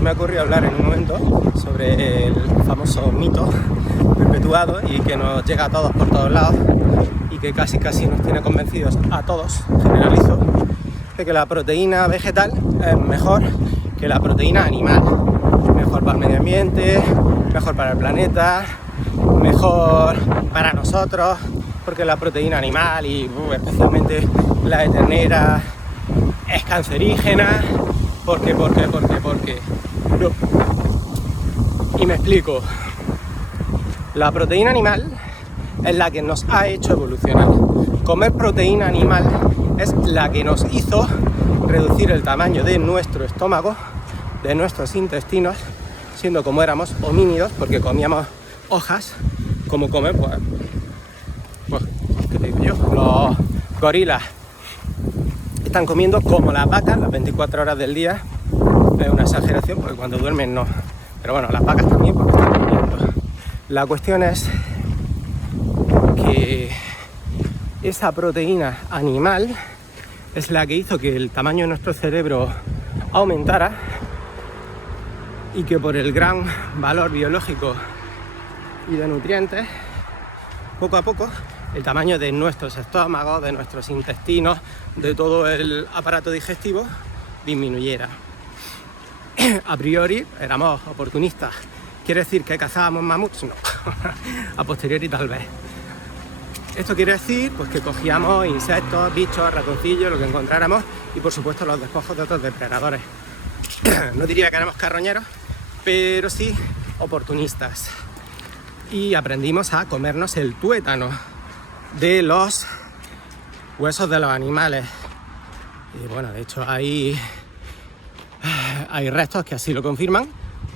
se me ocurrió hablar en un momento sobre el famoso mito perpetuado y que nos llega a todos por todos lados y que casi nos tiene convencidos a todos, generalizo, de que la proteína vegetal es mejor que la proteína animal. Mejor para el medio ambiente, mejor para el planeta, mejor para nosotros, porque la proteína animal y especialmente la de ternera es cancerígena. ¿Por qué? No. Y me explico. La proteína animal es la que nos ha hecho evolucionar. Comer proteína animal es la que nos hizo reducir el tamaño de nuestro estómago, de nuestros intestinos, siendo como éramos homínidos, porque comíamos hojas, como comen, pues ¿qué te digo yo? Los gorilas están comiendo como las vacas las 24 horas del día. Es una exageración porque cuando duermen no, pero bueno, las vacas también porque están comiendo. La cuestión es que esa proteína animal es la que hizo que el tamaño de nuestro cerebro aumentara y que por el gran valor biológico y de nutrientes, poco a poco el tamaño de nuestros estómagos, de nuestros intestinos, de todo el aparato digestivo disminuyera. A priori éramos oportunistas. ¿Quiere decir que cazábamos mamuts? No. A posteriori tal vez. Esto quiere decir pues, que cogíamos insectos, bichos, ratoncillos, lo que encontráramos y por supuesto los despojos de otros depredadores. No diría que éramos carroñeros, pero sí oportunistas. Y aprendimos a comernos el tuétano de los huesos de los animales. Y bueno, de hecho hay restos que así lo confirman,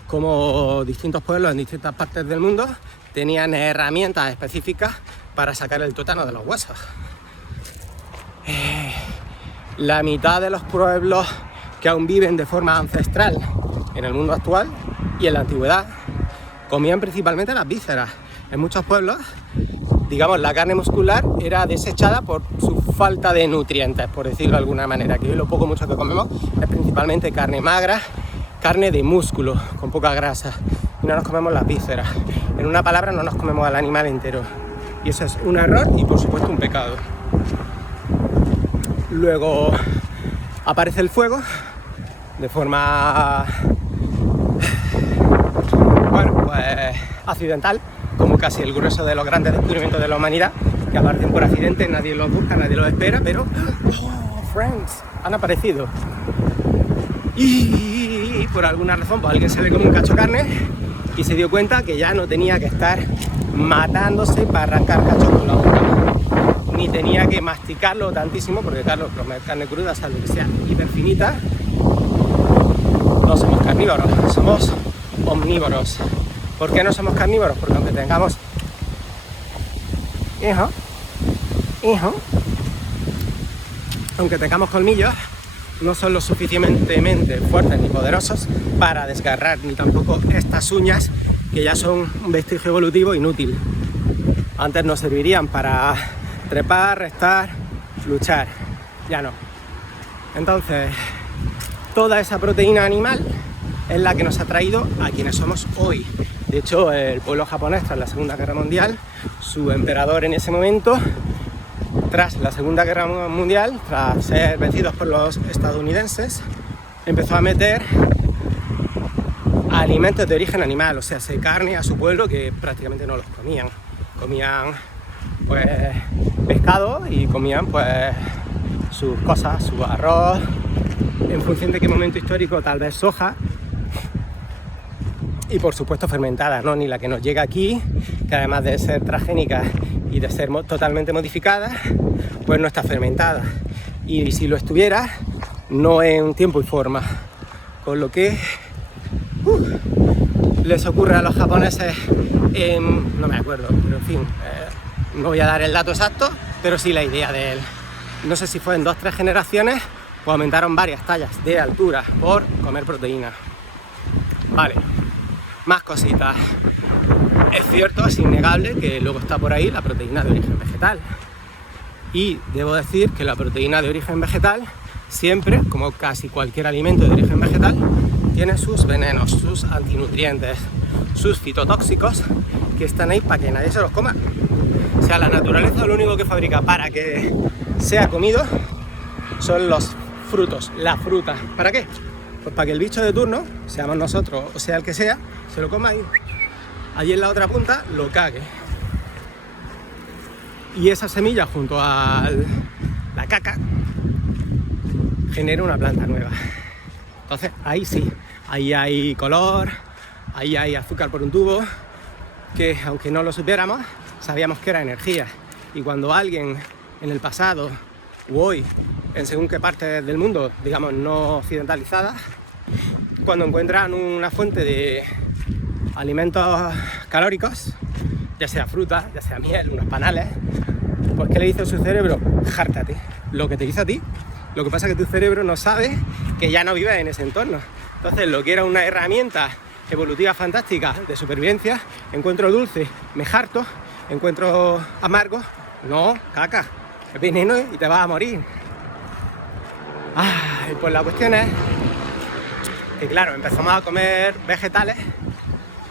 como distintos pueblos en distintas partes del mundo tenían herramientas específicas para sacar el tuétano de los huesos. La mitad de los pueblos que aún viven de forma ancestral en el mundo actual y en la antigüedad comían principalmente las vísceras. En muchos pueblos, digamos, la carne muscular era desechada por su falta de nutrientes, por decirlo de alguna manera, que hoy lo poco mucho que comemos es principalmente carne magra, carne de músculo, con poca grasa, y no nos comemos las vísceras. En una palabra, no nos comemos al animal entero. Y eso es un error y, por supuesto, un pecado. Luego aparece el fuego de forma, bueno, pues accidental, como casi el grueso de los grandes descubrimientos de la humanidad, que aparecen por accidente, nadie los busca, nadie los espera, pero friends, han aparecido. Y por alguna razón, pues alguien se ve como un cacho de carne y se dio cuenta que ya no tenía que estar matándose para arrancar cachos con la boca, ni tenía que masticarlo tantísimo, porque claro, comer carne cruda, salvo que sea hiperfinita, no somos carnívoros, somos omnívoros. ¿Por qué no somos carnívoros? Porque aunque tengamos aunque tengamos colmillos, no son lo suficientemente fuertes ni poderosos para desgarrar, ni tampoco estas uñas que ya son un vestigio evolutivo inútil. Antes nos servirían para trepar, restar, luchar, ya no. Entonces, toda esa proteína animal es la que nos ha traído a quienes somos hoy. De hecho, el pueblo japonés, tras la Segunda Guerra Mundial, su emperador en ese momento, tras la Segunda Guerra Mundial, tras ser vencidos por los estadounidenses, empezó a meter alimentos de origen animal, o sea, carne a su pueblo que prácticamente no los comían. Comían pues pescado y comían pues sus cosas, su arroz, en función de qué momento histórico, tal vez soja, y por supuesto fermentada, ¿no? Ni la que nos llega aquí, que además de ser transgénica y de ser totalmente modificada, pues no está fermentada. Y si lo estuviera, no en tiempo y forma. Con lo que les ocurre a los japoneses no me acuerdo, pero en fin, no voy a dar el dato exacto, pero sí la idea de él. No sé si fue en 2 o 3 generaciones, pues aumentaron varias tallas de altura por comer proteína. Vale, más cositas. Es cierto, es innegable que luego está por ahí la proteína de origen vegetal. Y debo decir que la proteína de origen vegetal siempre, como casi cualquier alimento de origen vegetal, tiene sus venenos, sus antinutrientes, sus fitotóxicos que están ahí para que nadie se los coma. O sea, la naturaleza lo único que fabrica para que sea comido son los frutos, la fruta. ¿Para qué? Pues para que el bicho de turno, seamos nosotros o sea el que sea, se lo coma ahí. Allí en la otra punta lo cague. Y esa semilla junto a la caca genera una planta nueva. Entonces ahí sí, ahí hay color, ahí hay azúcar por un tubo, que aunque no lo supiéramos, sabíamos que era energía. Y cuando alguien en el pasado u hoy, en según qué parte del mundo, digamos no occidentalizadas, cuando encuentran una fuente de alimentos calóricos, ya sea fruta, ya sea miel, unos panales, pues ¿qué le dice a su cerebro? Jártate. Lo que te dice a ti. Lo que pasa es que tu cerebro no sabe que ya no vive en ese entorno. Entonces, lo que era una herramienta evolutiva fantástica de supervivencia, encuentro dulce, me jarto, encuentro amargo, no, caca, es veneno y te vas a morir. Y pues la cuestión es que, claro, empezamos a comer vegetales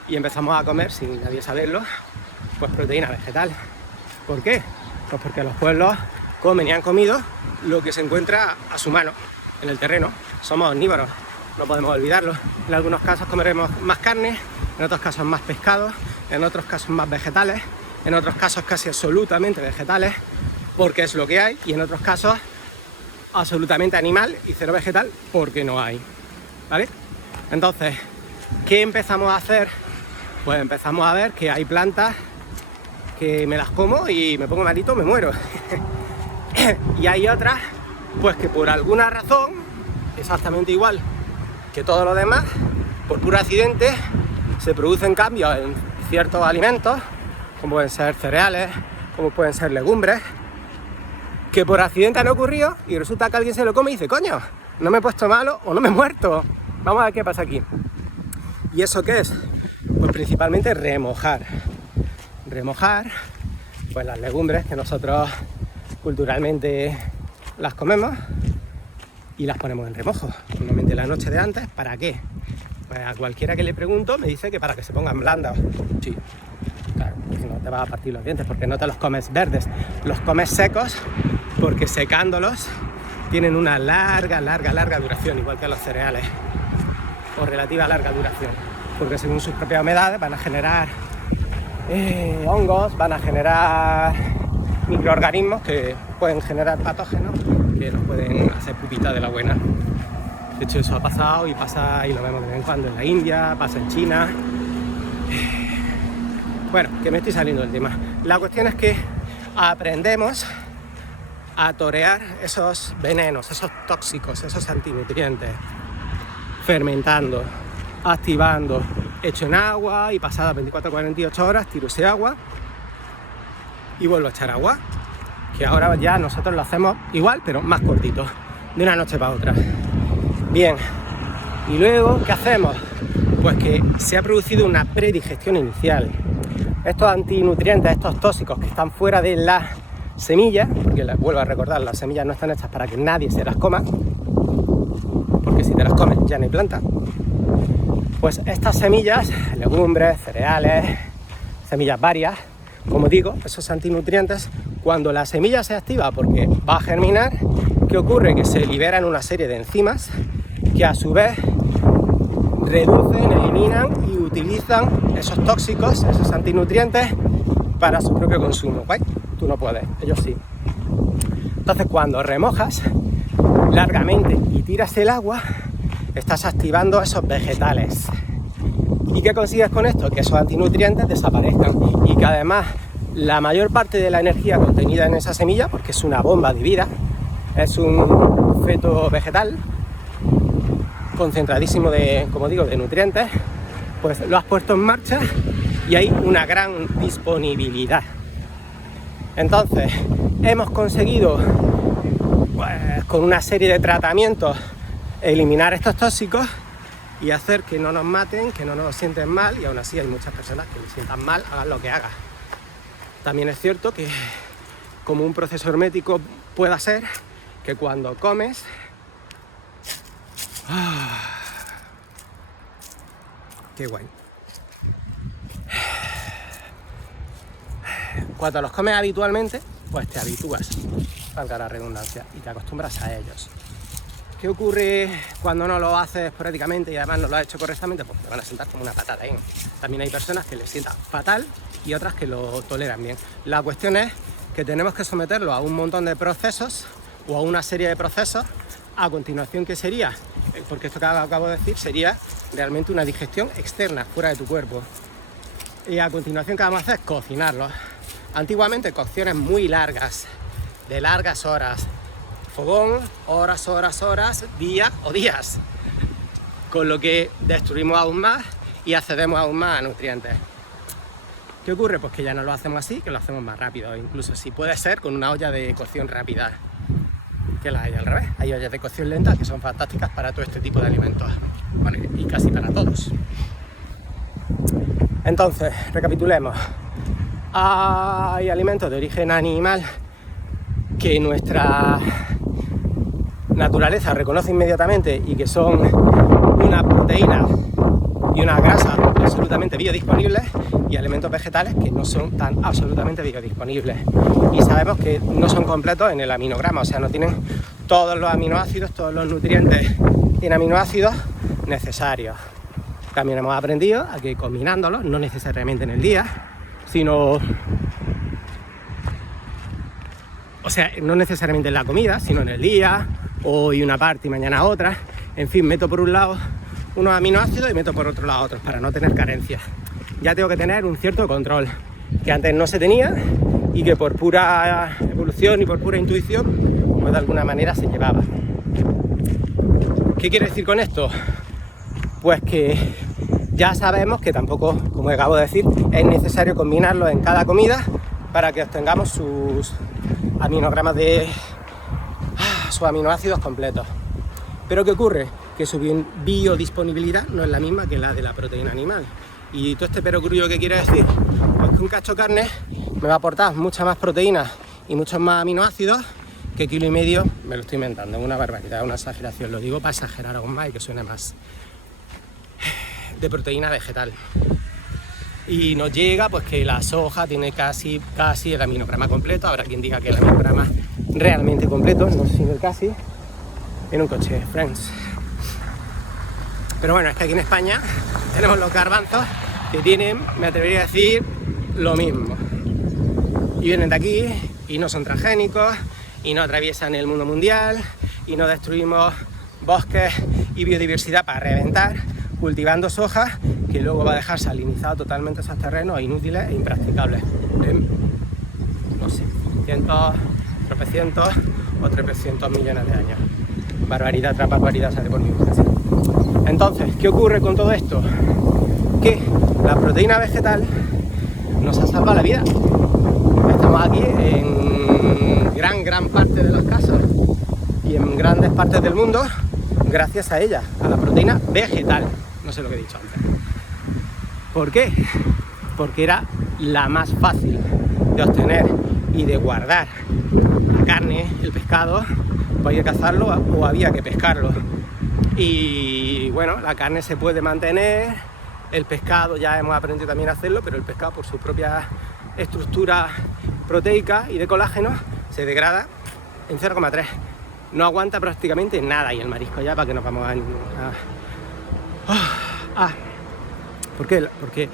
y empezamos a comer, sin nadie saberlo, pues proteína vegetal. ¿Por qué? Pues porque los pueblos comen y han comido lo que se encuentra a su mano, en el terreno. Somos omnívoros, no podemos olvidarlo. En algunos casos comeremos más carne, en otros casos más pescado, en otros casos más vegetales, en otros casos casi absolutamente vegetales, porque es lo que hay, y en otros casos absolutamente animal y cero vegetal, porque no hay, ¿vale? Entonces, ¿qué empezamos a hacer? Pues empezamos a ver que hay plantas que me las como y me pongo malito, me muero. Y hay otras, pues que por alguna razón, exactamente igual que todo lo demás, por puro accidente, se producen cambios en ciertos alimentos, como pueden ser cereales, como pueden ser legumbres, que por accidente han ocurrido y resulta que alguien se lo come y dice, coño, no me he puesto malo o no me he muerto. Vamos a ver qué pasa aquí. ¿Y eso qué es? Pues principalmente remojar. Remojar, pues las legumbres que nosotros culturalmente las comemos y las ponemos en remojo, normalmente la noche de antes. ¿Para qué? Pues a cualquiera que le pregunto me dice que para que se pongan blandas. Sí, claro, si no te vas a partir los dientes porque no te los comes verdes, los comes secos porque secándolos tienen una larga duración, igual que los cereales, o relativa larga duración, porque según sus propias humedades van a generar hongos, van a generar microorganismos que pueden generar patógenos que nos pueden hacer pupita de la buena. De hecho, eso ha pasado y pasa, y lo vemos de vez en cuando en la India, pasa en China. Bueno, que me estoy saliendo del tema. La cuestión es que aprendemos a torear esos venenos, esos tóxicos, esos antinutrientes, fermentando, activando, hecho en agua y pasadas 24-48 horas tiro ese agua y vuelvo a echar agua, que ahora ya nosotros lo hacemos igual pero más cortito, de una noche para otra. Bien, y luego ¿qué hacemos? Pues que se ha producido una predigestión inicial. Estos antinutrientes, estos tóxicos que están fuera de la semilla, porque les vuelvo a recordar, las semillas no están hechas para que nadie se las coma, porque si te las comes ya no hay planta. Pues estas semillas, legumbres, cereales, semillas varias, como digo, esos antinutrientes, cuando la semilla se activa porque va a germinar, ¿qué ocurre? Que se liberan una serie de enzimas que a su vez reducen, eliminan y utilizan esos tóxicos, esos antinutrientes para su propio consumo. ¿Guay? Tú no puedes, ellos sí. Entonces cuando remojas largamente y tiras el agua, estás activando esos vegetales. ¿Y qué consigues con esto? Que esos antinutrientes desaparezcan y que además la mayor parte de la energía contenida en esa semilla, porque es una bomba de vida, es un feto vegetal concentradísimo de, como digo, de nutrientes, pues lo has puesto en marcha y hay una gran disponibilidad. Entonces, hemos conseguido, pues, con una serie de tratamientos, eliminar estos tóxicos y hacer que no nos maten, que no nos sienten mal, y aún así hay muchas personas que se sientan mal, hagan lo que hagas. También es cierto que, como un proceso hermético pueda ser, que cuando comes Qué guay. Cuando los comes habitualmente, pues te habitúas, valga la redundancia, y te acostumbras a ellos. ¿Qué ocurre cuando no lo haces esporádicamente y además no lo has hecho correctamente? Pues te van a sentar como una patata, ¿eh? También hay personas que les sienta fatal y otras que lo toleran bien. La cuestión es que tenemos que someterlo a un montón de procesos o a una serie de procesos. A continuación, ¿qué sería? Porque esto que acabo de decir sería realmente una digestión externa, fuera de tu cuerpo. Y a continuación, ¿qué vamos a hacer? Cocinarlos. Antiguamente cocciones muy largas, de largas horas. Fogón, horas, días o días. Con lo que destruimos aún más y accedemos aún más a nutrientes. ¿Qué ocurre? Pues que ya no lo hacemos así, que lo hacemos más rápido. Incluso si puede ser con una olla de cocción rápida. Que la hay al revés. Hay ollas de cocción lenta que son fantásticas para todo este tipo de alimentos. Bueno, y casi para todos. Entonces, recapitulemos. Hay alimentos de origen animal que nuestra naturaleza reconoce inmediatamente y que son una proteína y una grasa absolutamente biodisponibles, y alimentos vegetales que no son tan absolutamente biodisponibles y sabemos que no son completos en el aminograma, o sea, no tienen todos los aminoácidos, todos los nutrientes en aminoácidos necesarios. También hemos aprendido a que combinándolos, no necesariamente en el día, sino, o sea, no necesariamente en la comida, sino en el día, hoy una parte y mañana otra. En fin, meto por un lado unos aminoácidos y meto por otro lado otros para no tener carencias. Ya tengo que tener un cierto control que antes no se tenía y que por pura evolución y por pura intuición, pues de alguna manera se llevaba. ¿Qué quiere decir con esto? Pues que ya sabemos que tampoco, como acabo de decir, es necesario combinarlos en cada comida para que obtengamos sus aminogramas de sus aminoácidos completos. Pero ¿qué ocurre? Que su biodisponibilidad no es la misma que la de la proteína animal. Y todo este perogrullo, ¿qué quiere decir? Pues que un cacho de carne me va a aportar mucha más proteína y muchos más aminoácidos que 1,5 kilos, me lo estoy inventando, es una barbaridad, una exageración, lo digo para exagerar aún más y que suene más, de proteína vegetal. Y nos llega pues que la soja tiene casi el aminograma completo. Habrá quien diga que el aminograma realmente completo, no sino el casi, en un coche, friends. Pero bueno, es que aquí en España tenemos los garbanzos que tienen, me atrevería a decir, lo mismo. Y vienen de aquí y no son transgénicos y no atraviesan el mundo mundial y no destruimos bosques y biodiversidad para reventar cultivando soja que luego va a dejar salinizado totalmente esos terrenos inútiles e impracticables en, no sé, tropecientos o 300 millones de años. Barbaridad tras barbaridad sale por mi boca. Entonces, ¿qué ocurre con todo esto? Que la proteína vegetal nos ha salvado la vida. Estamos aquí en gran parte de los casos y en grandes partes del mundo gracias a ella, a la proteína vegetal. No sé lo que he dicho antes. ¿Por qué? Porque era la más fácil de obtener y de guardar. La carne, el pescado, pues había que cazarlo o había que pescarlo. Y bueno, la carne se puede mantener, el pescado ya hemos aprendido también a hacerlo, pero el pescado por su propia estructura proteica y de colágeno se degrada en 0,3. No aguanta prácticamente nada, y el marisco ya para que nos vamos ¿Por qué? Porque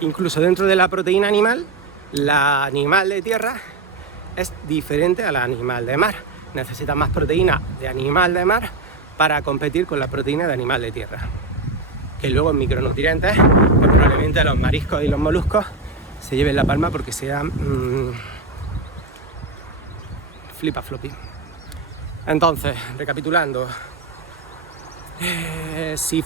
incluso dentro de la proteína animal, la animal de tierra es diferente a la animal de mar. Necesita más proteína de animal de mar para competir con la proteína de animal de tierra. Que luego en micronutrientes, pues probablemente los mariscos y los moluscos se lleven la palma porque sean flipa floppy. Entonces, recapitulando, si